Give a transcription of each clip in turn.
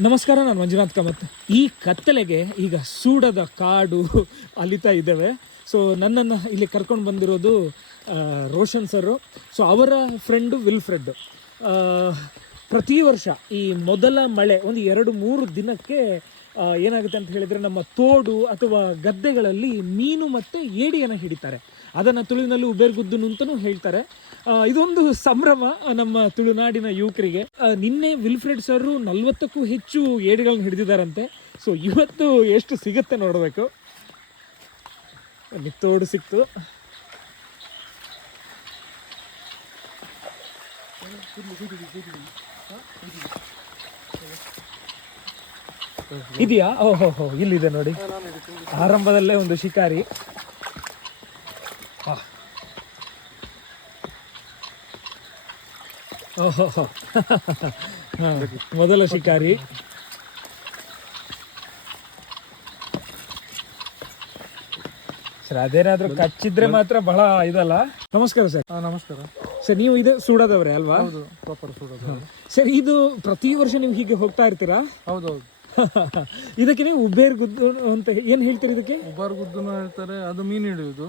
ನಮಸ್ಕಾರ ನಾನು ಮಂಜುನಾಥ್ ಕಾಮತ್. ಈ ಕತ್ತಲೆಗೆ ಈಗ ಸೂಡದ ಕಾಡು ಅಲಿತಾ ಇದ್ದಾವೆ. ಸೊ ನನ್ನನ್ನು ಇಲ್ಲಿ ಕರ್ಕೊಂಡು ಬಂದಿರೋದು ರೋಷನ್ ಸರು ಸೊ ಅವರ ಫ್ರೆಂಡು ವಿಲ್ಫ್ರೆಡ್. ಆ, ಪ್ರತಿ ವರ್ಷ ಈ ಮೊದಲ ಮಳೆ ಒಂದು ಎರಡು ಮೂರು ದಿನಕ್ಕೆ ಏನಾಗುತ್ತೆ ಅಂತ ಹೇಳಿದರೆ ನಮ್ಮ ತೋಡು ಅಥವಾ ಗದ್ದೆಗಳಲ್ಲಿ ಮೀನು ಮತ್ತು ಏಡಿಯನ್ನು ಹಿಡಿತಾರೆ. ಅದನ್ನು ತುಳುವಿನಲ್ಲಿ ಉಬೇರ್ಗುದ್ದು ಅಂತಲೂ ಹೇಳ್ತಾರೆ. ಇದೊಂದು ಸಂಭ್ರಮ ನಮ್ಮ ತುಳುನಾಡಿನ ಯುವಕರಿಗೆ. ನಿನ್ನೆ ವಿಲ್ಫ್ರೆಡ್ ಸರ್ ನಲ್ವತ್ತಕ್ಕೂ ಹೆಚ್ಚು ಏಡಿಗಳನ್ನ ಹಿಡಿದಿದ್ದಾರಂತೆ. ಸೊ, ಇವತ್ತು ಎಷ್ಟು ಸಿಗುತ್ತೆ ನೋಡಬೇಕು. ನಿತ್ತೋಡು ಸಿಕ್ತು. ಇದೆಯಾ? ಓಹೋ, ಇಲ್ಲಿದೆ ನೋಡಿ. ಆರಂಭದಲ್ಲೇ ಒಂದು ಶಿಕಾರಿ. ಓಹೋ. ಮೊದಲ ಶಿಕಾರಿ. ಸರ್ ಅದೇನಾದ್ರೂ ಕಚ್ಚಿದ್ರೆ ಮಾತ್ರ ಬಹಳ ಇದಲ್ಲ. ನಮಸ್ಕಾರ ಸರ್. ನಮಸ್ಕಾರ. ಸರ್ ನೀವು ಇದು ಸೂಡದವ್ರೆ ಅಲ್ವಾ? ಪ್ರಾಪರ್ ಸೂಡೋದು ಸರ್ ಇದು ಪ್ರತಿ ವರ್ಷ ನೀವು ಹೀಗೆ ಹೋಗ್ತಾ ಇರ್ತೀರಾ? ಹೌದೌದು. ಇದಕ್ಕೆ ನೀವು ಉಬೇರ್ ಗುದ್ದು ಅಂತ ಏನ್ ಹೇಳ್ತೀರಿ ಇದಕ್ಕೆ? ಉಬ್ಬಾರ್ ಗುದ್ದು ಹೇಳ್ತಾರೆ ಅದು ಮೀನು ಹಿಡಿಯುದು.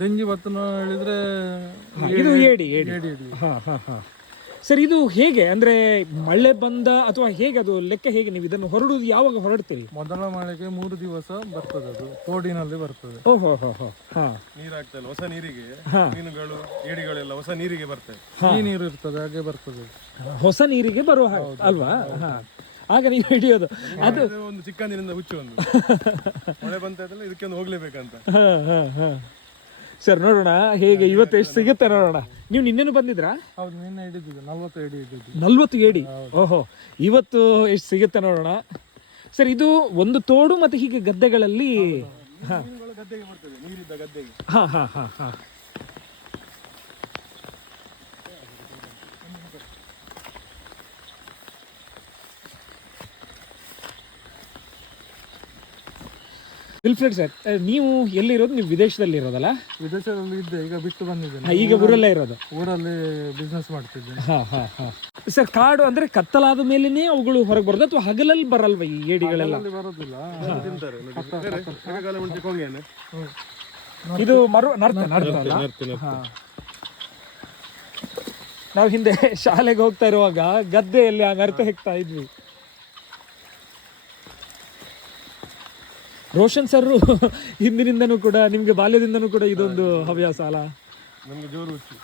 ಡೆಂಜಿ ಭತ್ತನ ಹೇಳಿದ್ರೆ ಇದು ಏಡಿ ಏಡಿ. ಏಡಿ ಹಿಡಿಯುದು. ಹಾ ಹಾ ಹಾ. ಸರ್ ಇದು ಹೇಗೆ? ಅಂದ್ರೆ ಮಳೆ ಬಂದ ಅಥವಾ ಹೇಗೆ ಅದು ಲೆಕ್ಕ ಹೇಗೆ ನೀವು ಇದನ್ನು ಹೊರಡುದು? ಯಾವಾಗ ಹೊರಡ್ತೀರಿ? ಮೊದಲ ಮಳೆಗೆ ಮೂರು ದಿವಸ ಬರ್ತದೆ ಅದು. ತೋಡಿನಲ್ಲಿ ಬರ್ತದೆ. ಓಹೋ ಹೋ ಹೋ. ಹಾ ನೀರು ಹೊಸ ನೀರಿಗೆ. ಮೀನುಗಳು ಏಡಿಗಳೆಲ್ಲ ಹೊಸ ನೀರಿಗೆ ಬರ್ತದೆ. ಈ ನೀರು ಇರ್ತದೆ ಹಾಗೆ ಬರ್ತದೆ. ಹೊಸ ನೀರಿಗೆ ಬರುವ ಹಾಗೆ ಅಲ್ವಾ? ಹಾ. ಆಗ ನೀವು ಹಿಡಿಯೋದು. ಅದು ಒಂದು ಒಂದು ಚಿಕ್ಕಂದಿನಿಂದ ಹುಚ್ಚು ಒಂದು. ಮಳೆ ಬಂತ ಇದಕ್ಕೆ ಒಂದು ಹೋಗ್ಲೇಬೇಕಂತ. ಹಾ ಹಾ ಹಾ. ಸರ್ ನೋಡೋಣ ಹೇಗೆ ಇವತ್ತು ಎಷ್ಟು ಸಿಗುತ್ತೆ ನೋಡೋಣ. ನೀವು ನಿನ್ನೇನು ಬಂದಿದ್ರಾ ಹೌದು ನಿನ್ನೆ ಹಿಡಿದಿದ್ದು ನಲ್ವತ್ತು ಏಡಿ ಹಿಡಿದಿದ್ದು. ನಲ್ವತ್ತು ಏಡಿ ಓಹೋ ಇವತ್ತು ಎಷ್ಟು ಸಿಗುತ್ತೆ ನೋಡೋಣ. ಸರ್ ಇದು ಒಂದು ತೋಡು ಮತ್ತೆ ಹೀಗೆ ಗದ್ದೆಗಳಲ್ಲಿ ಗದ್ದೆಗೆ ಬರ್ತದೆ ನೀರಿದ್ದ ಗದ್ದೆಗೆ. ಹಾ ಹಾ ಹಾ ಹಾ. ವಿಲ್ಫ್ರೆಡ್ ಸರ್ ನೀವು ಎಲ್ಲಿರೋದು? ನೀವು ವಿದೇಶದಲ್ಲಿ ಇರೋದಲ್ಲ? ವಿದೇಶದಲ್ಲಿ ಇದ್ದೆ ಈಗ ಬಿಟ್ಟು ಬಂದಿದ್ದೇನೆ. ಈಗ ಊರಲ್ಲೇ ಇರೋದು. ಊರಲ್ಲಿ ಬಿಸ್ನೆಸ್ ಮಾಡ್ತಿದ್ದೆ. ಹಾ ಹಾ ಹಾ. ಸರ್ ಕಾಡು ಅಂದ್ರೆ ಕತ್ತಲಾದ ಮೇಲೇನೆ ಅವುಗಳು ಹೊರಗೆ ಬರೋದು ಅಥವಾ ಹಗಲಲ್ಲಿ ಬರಲ್ವ ಈ ಏಡಿಗಳೆಲ್ಲ? ಅಲ್ಲಿ? ಬರೋದಿಲ್ಲ ಇದು ಮರು ನರ್ತ ನರ್ತ ಅಲ್ಲ? ಹಾ. ನಾವು ಹಿಂದೆ ಶಾಲೆಗೆ ಹೋಗ್ತಾ ಇರುವಾಗ ಗದ್ದೆಯಲ್ಲಿ ಆ ನರ್ತ ಹೆಕ್ತಾ ಇದ್ವಿ. ರೋಷನ್ ಸರ್ ಹಿಂದಿನಿಂದನೂ ಕೂಡ ನಿಮಗೆ ಬಾಲ್ಯದಿಂದನೂ ಕೂಡ ಇದೊಂದು ಹವ್ಯಾಸ ಅಲ್ಲ? ನಮ್ಗೆ ಜೋರು ಹುಚ್ಚು.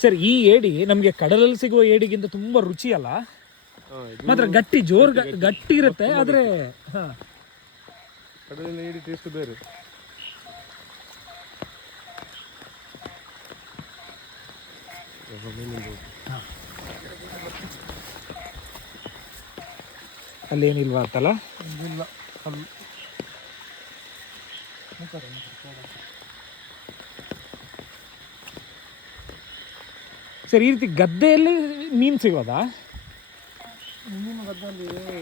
ಸರ್ ಈ ಏಡಿ ನಮಗೆ ಕಡಲಲ್ಲಿ ಸಿಗುವ ಏಡಿಗಿಂತ ತುಂಬಾ ರುಚಿ ಅಲ್ಲ ಮಾತ್ರ ಗಟ್ಟಿ ಜೋರ್ ಗಟ್ಟಿ ಇರುತ್ತೆ ಆದ್ರೆ ಕಡಲಿನ ಏಡಿ ಟೇಸ್ಟ್ ಬೇರೆ. ಅಲ್ಲೇನಿಲ್ವಾ ಅಂತಲ್ಲ? ಇಲ್ಲ ಅಲ್ಲಿ. ಸರ್ ಈ ರೀತಿ ಗದ್ದೆಯಲ್ಲಿ ಮೀನ್ ಸಿಗೋದಾ? ಗದ್ದೆಯಲ್ಲಿ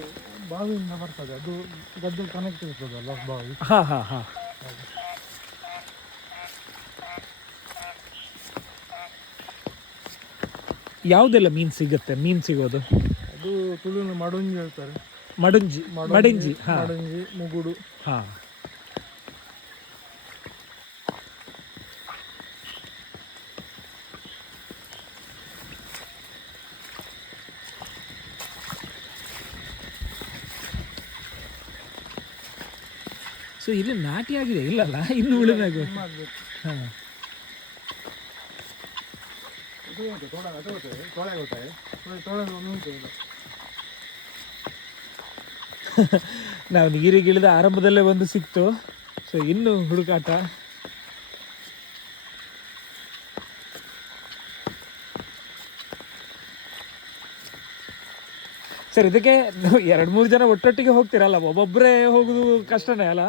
ಬಾವಿಯಿಂದ ಬರ್ತದೆ. ಅದು ಗದ್ದೆ ಕನೆಕ್ಟ್ ಇರ್ತದಲ್ಲ ಬಾವಿ? ಹಾ ಹಾ ಹಾ. ಯಾವುದೆಲ್ಲ ಮೀನ್ ಸಿಗುತ್ತೆ? ಮೀನ್ ಸಿಗೋದು? ಅದು ತುಳುವಿನ ಮಡುಂಜಿ ಹೇಳ್ತಾರೆ. ಮಡಂಜಿ ಮಡಂಜಿ ಮಡುಂಜಿ ಮಡಂಜಿ ಮುಗುಡು. ಹಾ. ಸೊ ಇದು ನಾಟಿ ಆಗಿದೆ. ಇಲ್ಲಲ್ಲ ಇನ್ನು ಉಳಿದಾಗ ಹಾ. ನಾವು ನೀರಿಗೆ ಇಳಿದ ಆರಂಭದಲ್ಲೇ ಒಂದು ಸಿಕ್ತು. ಸೊ ಇನ್ನು ಹುಡುಕಾಟ. ಸರ್ ಇದಕ್ಕೆ ಎರಡು ಮೂರು ಜನ ಒಟ್ಟೊಟ್ಟಿಗೆ ಹೋಗ್ತೀರಲ್ಲ ಒಬ್ಬೊಬ್ಬರೇ ಹೋಗುದು ಕಷ್ಟನೇ ಅಲ್ಲ.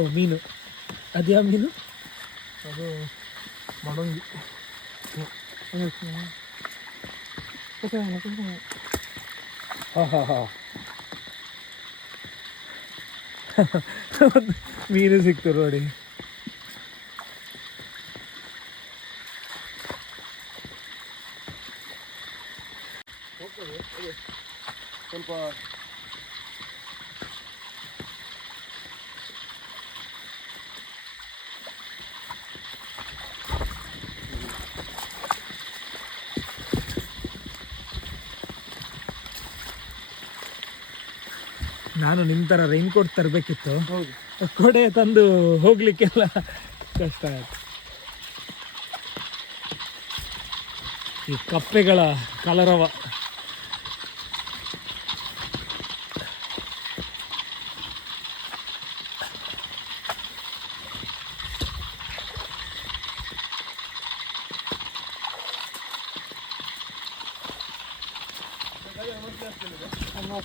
ಓ ಮೀನು. ಅದ್ಯಾವ ಮೀನು? ಅದು ಮಡಂಗಿ. ಹಾ ಹಾ ಹಾ. ಮೀನು ಸಿಕ್ತು ನೋಡಿ ನಾನು ನಿಮ್ಮ ಥರ ರೈನ್ ಕೋಟ್ ತರಬೇಕಿತ್ತು ಕೊಡೆ ತಂದು ಹೋಗ್ಲಿಕ್ಕೆಲ್ಲ ಕಷ್ಟ ಆಯ್ತು. ಈ ಕಪ್ಪೆಗಳ ಕಲರವ.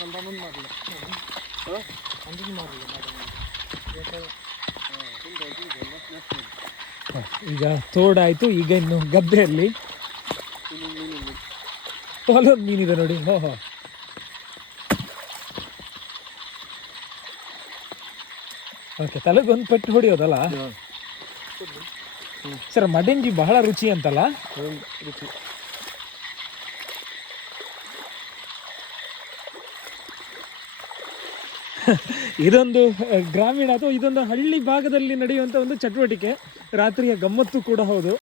ಮುಂದೆ ಮಾಡಲಿ. ಅಂದಿಗೆ ಮಾಡಲಿ ಈಗ ತೋಡಾಯಿತು ಈಗ ಇನ್ನು ಗದ್ದೆಯಲ್ಲಿ. ಅಲ್ಲೊಂದು ಮೀನಿದೆ ನೋಡಿ. ಹೋ ಹೋ. ಓಕೆ ತಲೆಗೊಂದು ಪೆಟ್ಟು ಹೊಡಿಯೋದಲ್ಲ? ಸರ್ ಮಡಂಗಿ ಬಹಳ ರುಚಿ ಅಂತಲ್ಲ? ರುಚಿ. ಇದೊಂದು ಗ್ರಾಮೀಣ ಅಥವಾ ಇದೊಂದು ಹಳ್ಳಿ ಭಾಗದಲ್ಲಿ ನಡೆಯುವಂಥ ಒಂದು ಚಟುವಟಿಕೆ. ರಾತ್ರಿಯ ಗಮ್ಮತ್ತು ಕೂಡ ಹೌದು.